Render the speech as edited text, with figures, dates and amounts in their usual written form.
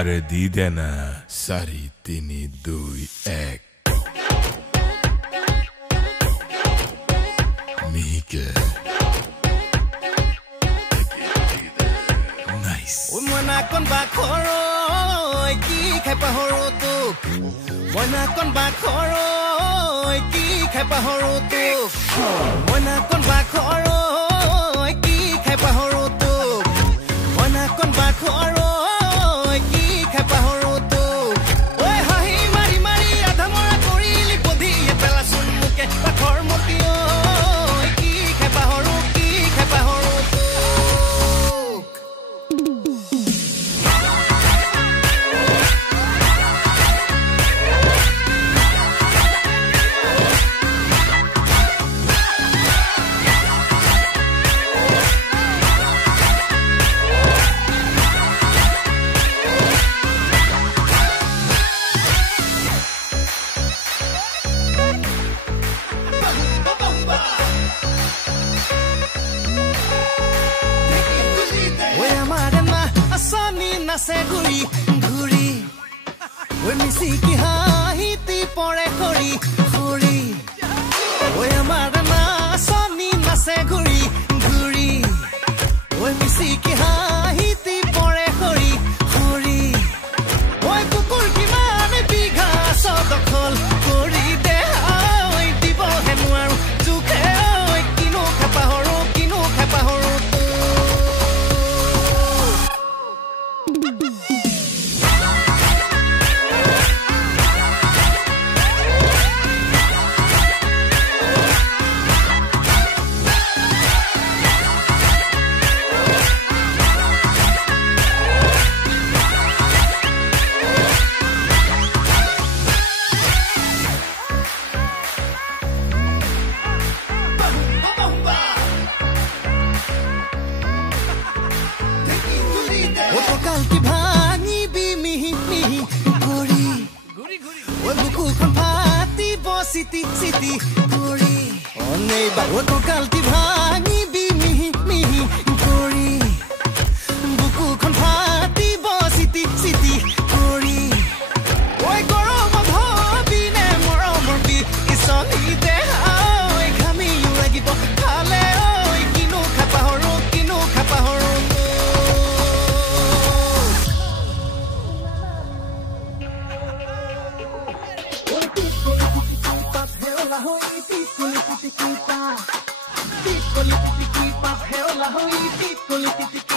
আরে দি দে না 4 3 2 1 মিহিকে নাইস ওই মনা কোন বা খরই কি খাই পাহৰো তোক মনা কোন বা খৰই কি খাই পাহৰো তোক মনা কোন বা খৰই কি খাই পাহৰো তোক মনা কোন বা খৰই কি খাই পাহৰো তোক ঐ হাঁহি মাৰি মাৰি আধা মৰা কৰিলি বধিয়ে পেলাচোন মুকে পাখৰ মতি ঐ কি খাই পাহৰো তোক নাচে ঘূৰি ঘূৰি ঐ মিচিকি হাঁহিতি পৰে খৰি খৰি ঐ আমাৰ নাচনি নাচে ঘূৰি ঘূৰি ঐ মিচিকি হাঁহিতি পৰে খৰি খৰি ঐ কুকুৰ কিমান বিঘা দখল কৰি দে ঐ দিবহে নোৱাৰো জোখে ঐ কিনো খাই পাহৰো কালটি ভাঙিবি মিহি মিহি ঘূৰি ঐ বুকুখন ফাটিব চিটি চিটি ঘূৰি অনেই বাবু কালটি ভাঙিবি মিহি মিহি ঘূৰি বুকুখন ফাটিব চিটি চিটি ঘূৰি ঐ গৰম ভাবি নে মৰমৰ বি ইছনি দেহা ঐ ঘামিও লাগিব খালে ঐ কিনো খাই পাহৰো Piccoli, piccoli, piccoli, piccoli, piccoli, piccoli, piccoli,